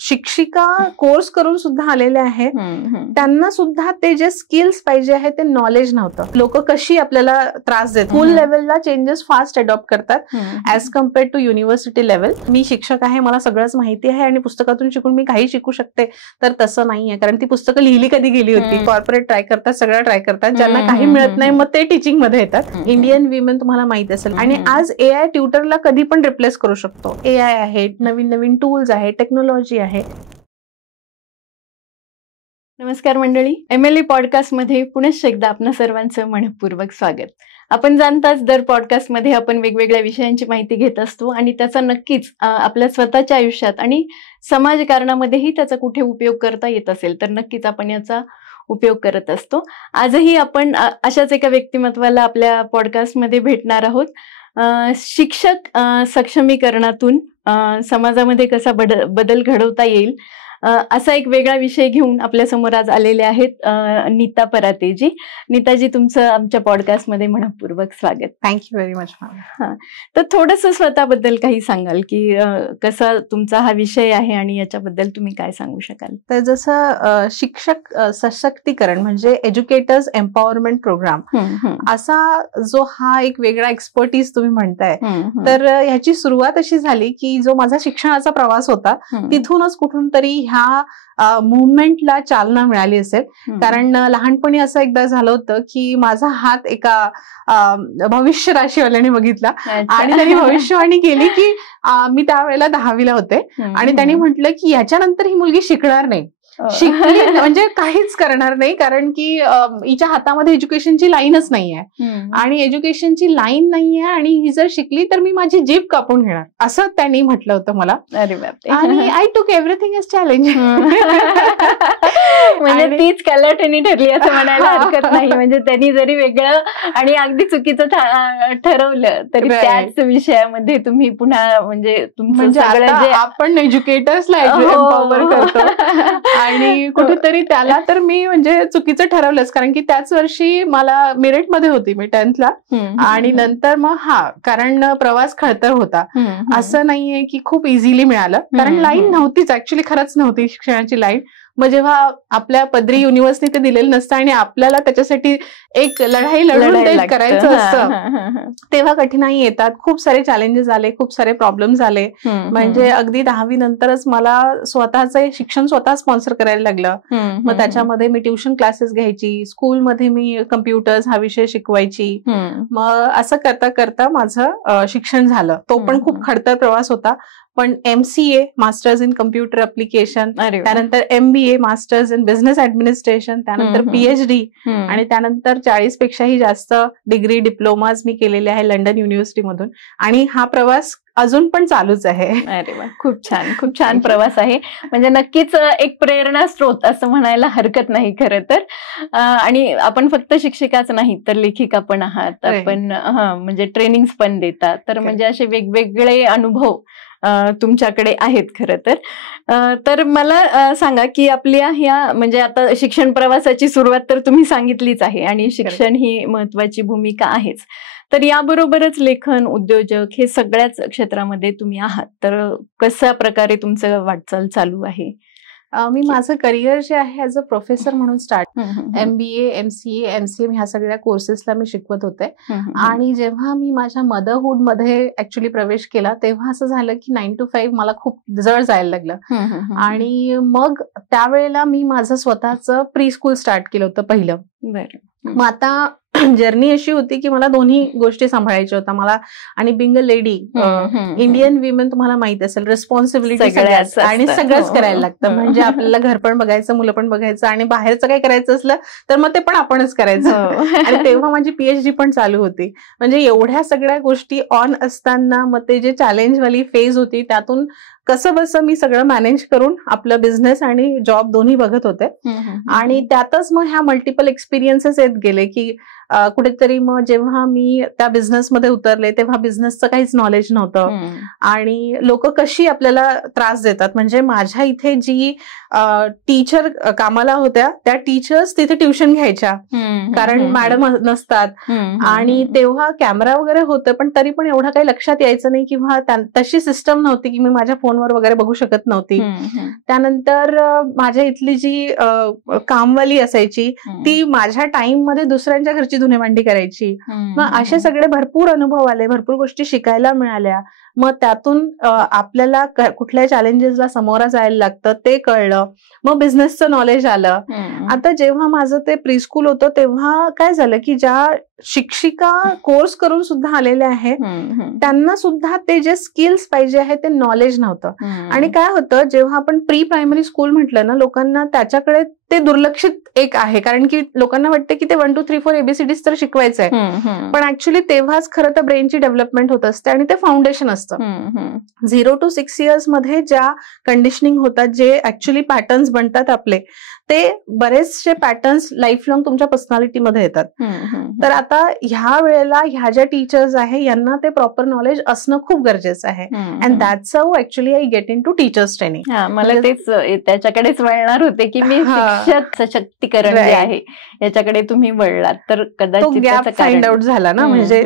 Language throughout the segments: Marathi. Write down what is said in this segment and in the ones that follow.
शिक्षिका कोर्स करून सुद्धा आलेल्या आहेत, त्यांना सुद्धा ते जे स्किल्स पाहिजे आहे ते नॉलेज नव्हतं. लोक कशी आपल्याला त्रास देतात, स्कूल लेवलला चेंजेस फास्ट अडॉप्ट करतात as compared to university level. मी शिक्षक आहे, मला सगळंच माहिती आहे आणि पुस्तकातून शिकून मी काही शिकू शकते, तर तसं नाहीये. कारण ती पुस्तकं लिहिली कधी गेली होती. कॉर्पोरेट ट्राय करतात, सगळं ट्राय करतात, ज्यांना काही मिळत नाही मग ते टीचिंग मध्ये येतात. इंडियन विमेन तुम्हाला माहित असेल. आणि आज AI ट्युटरला कधी पण रिप्लेस करू शकतो. AI आहे, नवीन नवीन टूल्स आहे, टेक्नॉलॉजी आहे. नमस्कार मंडळी, MLE पॉडकास्टमध्ये पुनश्च एकदा आपणा सर्वांचं मनपूर्वक स्वागत. आपण जाणताच दर पॉडकास्टमध्ये आपण वेगवेगळ्या विषयांची माहिती घेत असतो आणि त्याचा नक्कीच आपल्या स्वतःच्या आयुष्यात आणि समाजकारणामध्येही त्याचा कुठे उपयोग करता येत असेल तर नक्कीच आपण याचा उपयोग करत असतो. आजही आपण अशाच एका व्यक्तिमत्वाला आपल्या पॉडकास्टमध्ये भेटणार आहोत. शिक्षक सक्षमीकरणातून समाजामध्ये कसा बदल घडवता येईल असा एक वेगळा विषय घेऊन आपल्या समोर आज आलेले आहेत नीता परातेजी. नीताजी, तुमचं आमच्या पॉडकास्टमध्ये मनपूर्वक स्वागत. Thank you very much. तर थोडंसं स्वतःबद्दल काही सांगाल की कसा तुमचा हा विषय आहे आणि याच्याबद्दल तुम्ही काय सांगू शकाल? तर जसं शिक्षक सशक्तीकरण म्हणजे एज्युकेटर्स एम्पॉवरमेंट प्रोग्राम असा जो हा एक वेगळा एक्सपर्टीज तुम्ही म्हणताय, तर ह्याची सुरुवात अशी झाली की जो माझा शिक्षणाचा प्रवास होता तिथूनच कुठून तरी ह्या मुवमेंटला चालना मिळाली असेल. कारण लहानपणी असं एकदा झालं होतं की माझा हात एका भविष्य राशीवाल्याने बघितला आणि त्यांनी भविष्यवाणी केली की मी त्यावेळेला 10वीला होते आणि त्यांनी म्हटलं की याच्यानंतर ही मुलगी शिकणार नाही, शिकली म्हणजे काहीच करणार नाही, कारण की हिच्या हातामध्ये एज्युकेशनची लाईनच नाहीये आणि एज्युकेशनची लाईन नाहीये आणि ही जर शिकली तर मी माझी जीभ कापून घेणार, असं त्यांनी म्हटलं होतं मला. अरे बापरे. आणि आय टूक एव्हरीथिंग एज चॅलेंज. म्हणजे तीच कलाटणी ठरली असं म्हणायला हरकत नाही. म्हणजे त्यांनी जरी वेगळं आणि अगदी चुकीचं ठरवलं तरी त्याच विषयामध्ये तुम्ही पुन्हा म्हणजे आपण एज्युकेटर्सला एम्पॉवर करतो आणि कुठेतरी त्याला तर मी म्हणजे चुकीचं ठरवलंच, कारण की त्याच वर्षी मला मेरिटमध्ये होती मी 10th ला. आणि नंतर मग कारण प्रवास खडतर होता, असं नाहीये की खूप इझिली मिळालं, कारण लाईन नव्हतीच, ऍक्च्युली खरंच नव्हती शिक्षणाची लाईन. मग जेव्हा आपल्या पदरी युनिव्हर्सिटी ते दिलेलं नसतं आणि आपल्याला त्याच्यासाठी एक लढाई लढून ते करायचं असतं तेव्हा कठीणाई येतात, खूप सारे चॅलेंजेस आले, खूप सारे प्रॉब्लेम्स आले. म्हणजे अगदी 10वी नंतरच मला स्वतःचं शिक्षण स्वतः स्पॉन्सर करायला लागलं. मग त्याच्यामध्ये मी ट्युशन क्लासेस घ्यायची, स्कूलमध्ये मी कम्प्युटर्स हा विषय शिकवायची. मग असं करता करता माझं शिक्षण झालं. तो पण खूप खडतर प्रवास होता. पण MCA masters in computer application, त्यानंतर MBA masters in business administration, त्यानंतर PhD आणि त्यानंतर 40 पेक्षाही जास्त डिग्री डिप्लोमाज मी केलेले आहे लंडन युनिव्हर्सिटीमधून. आणि हा प्रवास अजून पण चालूच आहे. अरे वा, खूप छान, खूप छान प्रवास आहे. म्हणजे नक्कीच एक प्रेरणा स्रोत असं म्हणायला हरकत नाही खरं तर. आणि आपण फक्त शिक्षिकाच नाही तर लेखिका पण आहात, आपण म्हणजे ट्रेनिंग्स पण देतात, तर म्हणजे असे वेगवेगळे अनुभव तुमच्याकडे आहेत खरं तर. तर मला सांगा की आपल्या ह्या म्हणजे आता शिक्षण प्रवासाची सुरुवात तर तुम्ही सांगितलीच आहे आणि शिक्षण ही महत्वाची भूमिका आहेच, तर याबरोबरच लेखन, उद्योजक हे सगळ्याच क्षेत्रामध्ये तुम्ही आहात, तर कशा प्रकारे तुमचं वाटचाल चालू आहे? मी माझं करिअर जे आहे ऍज अ प्रोफेसर म्हणून स्टार्ट, MBA, MCA, MCM ह्या सगळ्या कोर्सेसला मी शिकवत होते. आणि जेव्हा मी माझ्या मदरहुड मध्ये ऍक्च्युली प्रवेश केला तेव्हा असं झालं की 9 to 5 मला खूप जड जायला लागलं. आणि मग त्यावेळेला मी माझं स्वतःचं प्री स्कूल स्टार्ट केलं होतं पहिलं. मग आता जर्नी अशी होती की मला दोन्ही गोष्टी सांभाळायच्या होत्या मला. आणि being a lady, Indian women तुम्हाला माहित असेल, रिस्पॉन्सिबिलिटी आणि सगळंच करायला लागतं. म्हणजे आपल्याला घर पण बघायचं, मुलं पण बघायचं आणि बाहेरचं काही करायचं असलं तर मग ते पण आपणच करायचं. आणि तेव्हा माझी PhD पण चालू होती. म्हणजे एवढ्या सगळ्या गोष्टी ऑन असताना मग ते जे चॅलेंजवाली फेज होती त्यातून कसं बसं मी सगळं मॅनेज करून आपलं बिझनेस आणि जॉब दोन्ही बघत होते. आणि त्यातच मग ह्या मल्टिपल एक्सपिरियन्सेस येत गेले की कुठेतरी मग जेव्हा मी त्या बिझनेसमध्ये उतरले तेव्हा बिझनेसचं काहीच नॉलेज नव्हतं आणि लोक कशी आपल्याला त्रास देतात. म्हणजे माझ्या इथे जी टीचर कामाला होत्या त्या टीचर्स तिथे ट्युशन घ्यायच्या कारण मॅडम नसतात आणि तेव्हा कॅमेरा वगैरे होतं पण तरी पण एवढं काही लक्षात यायचं नाही किंवा तशी सिस्टम नव्हती की मी माझ्या फोनवर वगैरे बघू शकत नव्हती. त्यानंतर माझ्या इथली जी कामवाली असायची ती माझ्या टाइम मध्ये दुसऱ्यांच्या घरची धुणेभांडी करायची. मग असे सगळे भरपूर अनुभव आले, भरपूर गोष्टी शिकायला मिळाल्या. मग त्यातून आपल्याला कुठल्या चॅलेंजेसला सामोरा जायला लागतं ते कळलं. मग बिझनेसचं नॉलेज आलं. आता जेव्हा माझं ते प्रीस्कूल होतं तेव्हा काय झालं की ज्या शिक्षिका कोर्स करून सुद्धा आलेल्या आहेत त्यांना सुद्धा ते जे स्किल्स पाहिजे आहे ते नॉलेज नव्हतं. आणि काय होतं जेव्हा आपण प्री प्रायमरी स्कूल म्हटलं ना लोकांना त्याच्याकडे ते दुर्लक्षित एक आहे कारण की लोकांना वाटतं की ते 1, 2, 3, 4 ABCDs तर शिकवायचं आहे पण ऍक्च्युली तेव्हाच खरं तर ब्रेनची डेव्हलपमेंट होत असते आणि ते फाउंडेशन असतं. 0 to 6 years मध्ये ज्या कंडिशनिंग होतात जे ऍक्च्युली पॅटर्न्स बनतात आपले ते बरेचसे पॅटर्न्स लाईफ लॉंग तुमच्या पर्सनॅलिटीमध्ये येतात. तर आता ह्या वेळेला ह्या ज्या टीचर्स आहे यांना ते प्रॉपर नॉलेज असणं खूप गरजेचं आहे. And that's how actually I get into teachers training. मला तेच त्याच्याकडेच वळणार होते की मी शिक्षक सशक्तीकरण जे आहे याच्याकडे तुम्ही वळलात तर कदाचित तो गॅप फाइंड आउट झाला ना. म्हणजे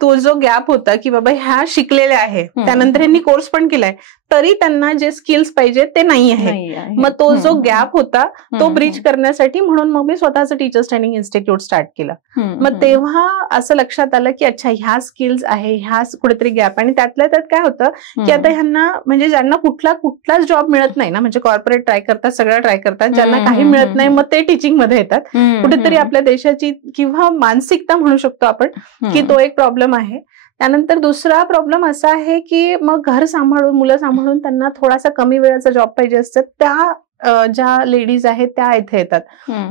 तो जो गॅप होता की बाबा ह्या शिकलेल्या आहे त्यानंतर यांनी कोर्स पण केलाय तरी त्यांना जे स्किल्स पाहिजे ते नाही आहे. मग तो जो गॅप होता तो ब्रिज करण्यासाठी म्हणून मग मी स्वतःचं टीचर्स ट्रेनिंग इन्स्टिट्यूट स्टार्ट केलं. मग तेव्हा असं लक्षात आलं की अच्छा ह्या स्किल्स आहे ह्या कुठेतरी गॅप. आणि त्यातल्या त्यात काय होतं की आता ह्यांना म्हणजे ज्यांना कुठलाच जॉब मिळत नाही ना म्हणजे कॉर्पोरेट ट्राय करतात सगळं ट्राय करतात ज्यांना काही मिळत नाही मग ते टीचिंग मध्ये येतात. कुठेतरी आपल्या देशाची किंवा मानसिकता म्हणू शकतो आपण की तो एक प्रॉब्लेम आहे. त्यानंतर दुसरा प्रॉब्लेम असा आहे की मग घर सांभाळून मुलं सांभाळून त्यांना थोडासा कमी वेळाचा जॉब पाहिजे असतं. त्या ज्या लेडीज आहेत त्या इथे येतात.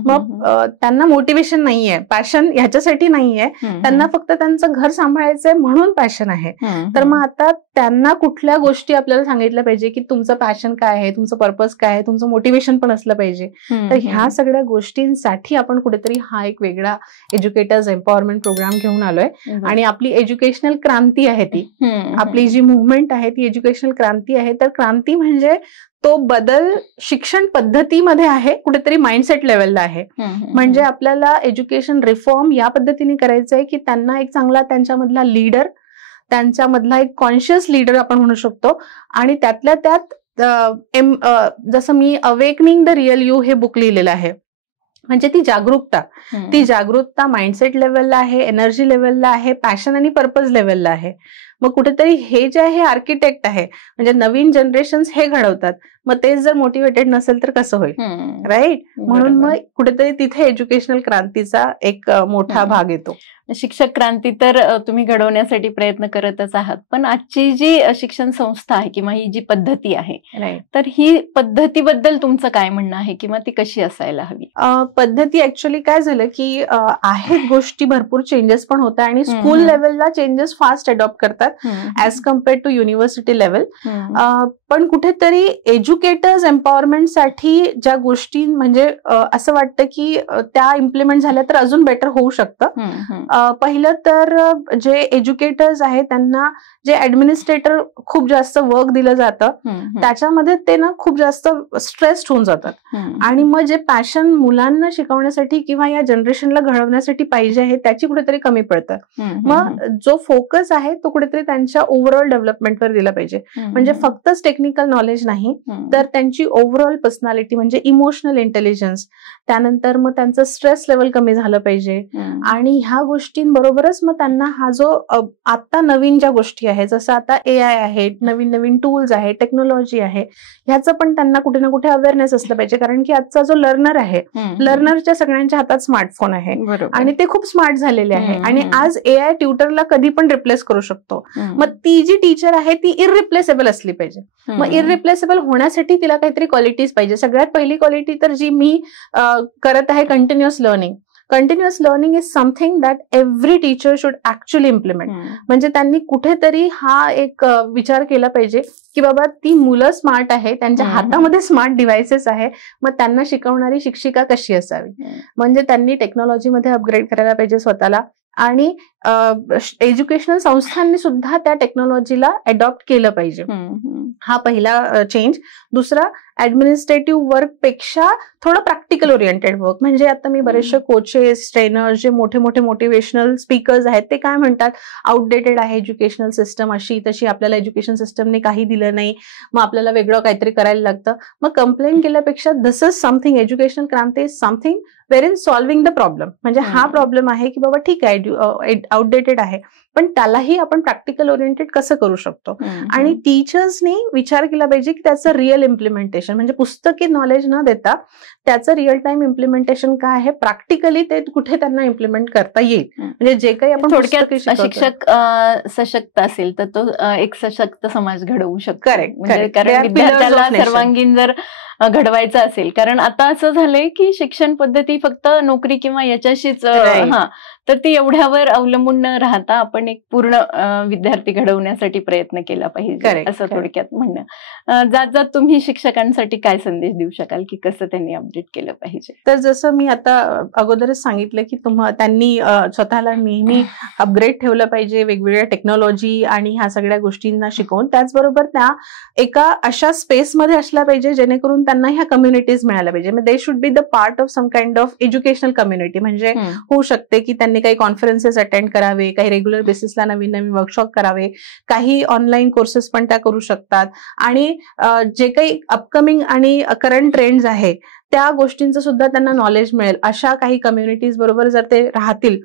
मग त्यांना मोटिवेशन नाहीये, पॅशन ह्याच्यासाठी नाहीये, त्यांना फक्त त्यांचं घर सांभाळायचंय म्हणून पॅशन आहे. तर मग आता त्यांना कुठल्या गोष्टी आपल्याला सांगितल्या पाहिजे की तुमचं पॅशन काय आहे, तुमचं पर्पज काय आहे, तुमचं मोटिवेशन पण असलं पाहिजे. तर ह्या सगळ्या गोष्टींसाठी आपण कुठेतरी हा एक वेगळा एज्युकेटर्स एम्पॉवरमेंट प्रोग्राम घेऊन आलोय. आणि आपली एज्युकेशनल क्रांती आहे ती, आपली जी मुव्हमेंट आहे ती एज्युकेशनल क्रांती आहे. तर क्रांती म्हणजे तो बदल शिक्षण पद्धतीमध्ये आहे, कुठेतरी माइंडसेट लेवलला आहे. म्हणजे आपल्याला एज्युकेशन रिफॉर्म या पद्धतीने करायचं आहे की त्यांना एक चांगला त्यांच्यामधला लीडर, त्यांच्यामधला एक कॉन्शियस लीडर आपण म्हणू शकतो. आणि त्यातल्या त्यात जसं मी अवेकनिंग द रिअल यू हे बुक लिहिलेलं आहे. म्हणजे ती जागरूकता माइंडसेट लेवलला आहे, एनर्जी लेवलला आहे, पॅशन आणि पर्पज लेवलला आहे. मग कुठेतरी हे जे आहे आर्किटेक्ट आहे म्हणजे नवीन जनरेशन्स हे घडवतात. मग तेच जर मोटिवेटेड नसेल तर कसं होईल, राईट? म्हणून मग कुठेतरी तिथे एज्युकेशनल क्रांतीचा एक मोठा भाग येतो. शिक्षक क्रांती तर तुम्ही घडवण्यासाठी प्रयत्न करतच आहात, पण आजची जी शिक्षण संस्था आहे किंवा ही जी पद्धती आहे तर ही पद्धतीबद्दल तुमचं काय म्हणणं आहे किंवा ती कशी असायला हवी? पद्धती ऍक्च्युअली काय झालं की आहेत गोष्टी भरपूर चेंजेस पण होत आहे आणि स्कूल लेवलला चेंजेस फास्ट अडॉप्ट करतात as compared to university level. पण कुठेतरी एज्युकेटर्स एम्पॉवरमेंटसाठी ज्या गोष्टी म्हणजे असं वाटतं की त्या इम्प्लिमेंट झाल्या तर अजून बेटर होऊ शकतं. पहिलं तर जे एज्युकेटर्स आहेत त्यांना जे ऍडमिनिस्ट्रेटर खूप जास्त वर्क दिलं जातं त्याच्यामध्ये ते ना खूप जास्त स्ट्रेस्ड होऊन जातात आणि मग जे पॅशन मुलांना शिकवण्यासाठी किंवा या जनरेशनला घडवण्यासाठी पाहिजे आहे त्याची कुठेतरी कमी पडतं. मग जो फोकस आहे तो कुठेतरी त्यांच्या ओव्हरऑल डेव्हलपमेंटवर दिला पाहिजे. म्हणजे फक्तच टेक्निकल नॉलेज नाही तर त्यांची ओव्हरऑल पर्सनॅलिटी म्हणजे इमोशनल इंटेलिजन्स, त्यानंतर मग त्यांचं स्ट्रेस लेवल कमी झालं पाहिजे. आणि ह्या गोष्टींबरोबरच मग त्यांना हा जो आता नवीन ज्या गोष्टी आहेत जसं आता AI आहे, नवीन नवीन टूल्स आहे, टेक्नॉलॉजी आहे, ह्याचं पण त्यांना कुठे ना कुठे अवेअरनेस असलं पाहिजे. कारण की आजचा जो लर्नर आहे, लर्नरच्या सगळ्यांच्या हातात स्मार्टफोन आहे आणि ते खूप स्मार्ट झालेले आहे आणि आज AI ट्युटरला कधी पण रिप्लेस करू शकतो. मग ती जी टीचर आहे ती इररिप्लेसेबल असली पाहिजे. मग इररिप्लेसेबल होण्यासाठी तिला काहीतरी क्वालिटीज पाहिजे. सगळ्यात पहिली क्वालिटी तर जी मी करत आहे continuous learning. Continuous learning is something that every teacher should actually implement. म्हणजे त्यांनी कुठेतरी हा एक विचार केला पाहिजे की बाबा ती मुलं स्मार्ट आहे, त्यांच्या हातामध्ये स्मार्ट डिव्हाइसेस आहे, मग त्यांना शिकवणारी शिक्षिका कशी असावी. म्हणजे त्यांनी टेक्नॉलॉजीमध्ये अपग्रेड करायला पाहिजे स्वतःला, आणि एज्युकेशनल संस्थांनी सुद्धा त्या टेक्नॉलॉजीला अडॉप्ट केलं पाहिजे. हा पहिला चेंज. दुसरा, ऍडमिनिस्ट्रेटिव्ह वर्क पेक्षा थोडं प्रॅक्टिकल ओरिएंटेड वर्क. म्हणजे आता मी बरेचसे कोचेस, ट्रेनर्स, जे मोठे मोठे मोटिवेशनल स्पीकर्स आहेत, ते काय म्हणतात, आउटडेटेड आहे एज्युकेशनल सिस्टम, अशी तशी आपल्याला एज्युकेशन सिस्टमने काही दिलं नाही, मग आपल्याला वेगळं काहीतरी करायला लागतं. मग कंप्लेंट केल्यापेक्षा this is something, education Kranti is something wherein solving the problem. म्हणजे हा प्रॉब्लेम आहे की बाबा ठीक आहे आउटडेटेड आहे, पण त्यालाही आपण प्रॅक्टिकल ओरिएंटेड कसं करू शकतो. आणि टीचर्सनी विचार केला पाहिजे की त्याचं रिअल इम्प्लिमेंटेशन, म्हणजे पुस्तकी नॉलेज न देता त्याचं रिअल टाइम इम्प्लिमेंटेशन काय आहे, प्रॅक्टिकली ते कुठे त्यांना इम्प्लिमेंट करता येईल. म्हणजे जे काही आपण थोडक्यात शिक्षक सशक्त असेल तर तो एक सशक्त समाज घडवू शकतो. करेक्ट. म्हणजे कारण विद्यार्थ्याला सर्वांगीण जर घडवायचं असेल, कारण आता असं झालंय की शिक्षण पद्धती फक्त नोकरी किंवा याच्याशीच तर ती एवढ्यावर अवलंबून न राहता आपण एक पूर्ण विद्यार्थी घडवण्यासाठी प्रयत्न केला पाहिजे, असं थोडक्यात म्हणणं. जात जात तुम्ही शिक्षकांसाठी काय संदेश देऊ शकाल की कसं त्यांनी अपडेट केलं पाहिजे? तर जसं मी आता अगोदरच सांगितलं की त्यांनी स्वतःला नेहमी अपग्रेड ठेवलं पाहिजे, वेगवेगळ्या टेक्नॉलॉजी आणि ह्या सगळ्या गोष्टींना शिकवून. त्याचबरोबर त्या एका अशा स्पेसमध्ये असल्या पाहिजे जेणेकरून त्यांना ह्या कम्युनिटीज मिळाल्या पाहिजे. They should be the part of some kind of educational community. म्हणजे होऊ शकते की त्यांनी काही कॉन्फरन्सेस अटेंड करावे, काही रेग्युलर बेसिसला नवीन नवीन वर्कशॉप करावे, काही ऑनलाईन कोर्सेस पण त्या करू शकतात. आणि जे काही अपकमिंग आणि करंट ट्रेंड्स आहे त्या गोष्टींचं सुद्धा त्यांना नॉलेज मिळेल. अशा काही कम्युनिटीज बरोबर जर ते राहतील,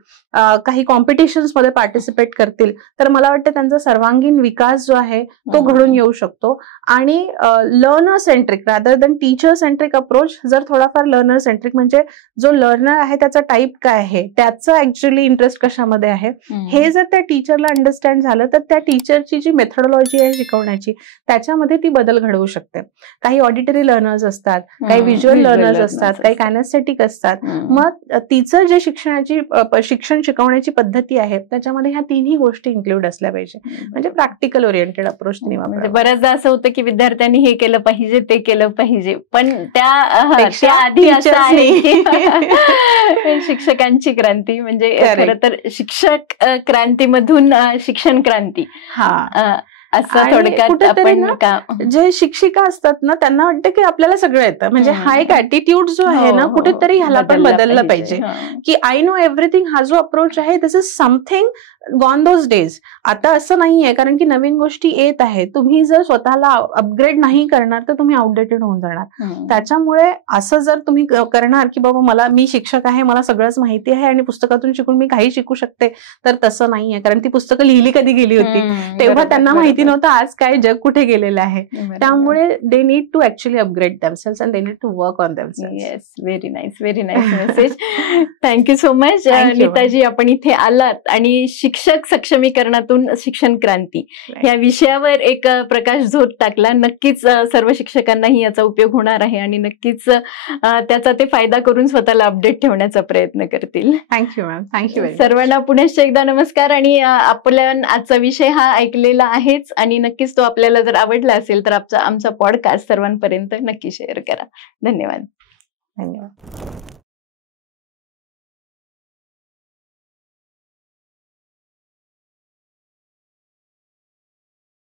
काही कॉम्पिटिशन्स मध्ये पार्टिसिपेट करतील, तर मला वाटतं त्यांचा सर्वांगीण विकास जो आहे तो घडून येऊ शकतो. आणि learner centric rather than teacher centric approach, जर थोडाफार लर्नर सेंट्रिक, म्हणजे जो लर्नर आहे त्याचा टाईप काय आहे, त्याचं ऍक्च्युअली इंटरेस्ट कशामध्ये आहे, हे जर त्या टीचरला अंडरस्टँड झालं तर त्या टीचरची जी मेथडॉलॉजी आहे शिकवण्याची त्याच्यामध्ये ती बदल घडवू शकते. काही ऑडिटरी लर्नर्स असतात, काही व्हिज्युअल लर्नर्स असतात, काही कायनेस्थेटिक असतात. मग तिचं जे शिक्षण शिकवण्याची पद्धती आहे त्याच्यामध्ये ह्या तिन्ही गोष्टी इन्क्लूड असल्या पाहिजे. म्हणजे प्रॅक्टिकल ओरिएंटेड अप्रोच. म्हणजे बऱ्याचदा असं होतं की विद्यार्थ्यांनी हे केलं पाहिजे, ते केलं पाहिजे, पण त्या आधी असं आहे शिक्षकांची क्रांती, म्हणजे खरं तर शिक्षक क्रांतीमधून शिक्षण क्रांती असं थोडक्यात. आपण जे शिक्षिका असतात ना त्यांना वाटतं की आपल्याला सगळं येतं. म्हणजे हा एक ऍटिट्यूड जो आहे ना कुठेतरी ह्याला पण बदलला पाहिजे की आय नो एव्हरीथिंग. हा जो अप्रोच आहे this is something gone those days. आता असं नाहीये, कारण की नवीन गोष्टी येत आहेत. तुम्ही जर स्वतःला अपग्रेड नाही करणार तर तुम्ही आउटडेटेड होऊन जाणार. त्याच्यामुळे असं जर तुम्ही करणार की बाबा मी शिक्षक आहे, मला सगळंच माहिती आहे आणि पुस्तकातून शिकून मी काही शिकू शकते, तर तसं नाहीये. कारण ती पुस्तकं लिहिली कधी गेली होती, तेव्हा त्यांना माहिती नव्हतं आज काय जग कुठे गेलेलं आहे. त्यामुळे they need to actually upgrade themselves and they need to work on themselves. Yes, very nice, very nice message. Thank you so much Neetaji, आपण इथे आलात आणि शिक्षक सक्षमीकरणातून शिक्षण क्रांती या विषयावर एक प्रकाश झोत टाकला. नक्कीच सर्व शिक्षकांनाही याचा उपयोग होणार आहे आणि नक्कीच त्याचा ते फायदा करून स्वतःला अपडेट ठेवण्याचा प्रयत्न करतील. Thank you ma'am, thank you. सर्वांना पुनश्च एकदा नमस्कार. आणि आपण आजचा विषय हा ऐकलेला आहेच आणि नक्कीच तो आपल्याला जर आवडला असेल तर आमचा पॉडकास्ट सर्वांपर्यंत नक्की शेअर करा. धन्यवाद. धन्यवाद.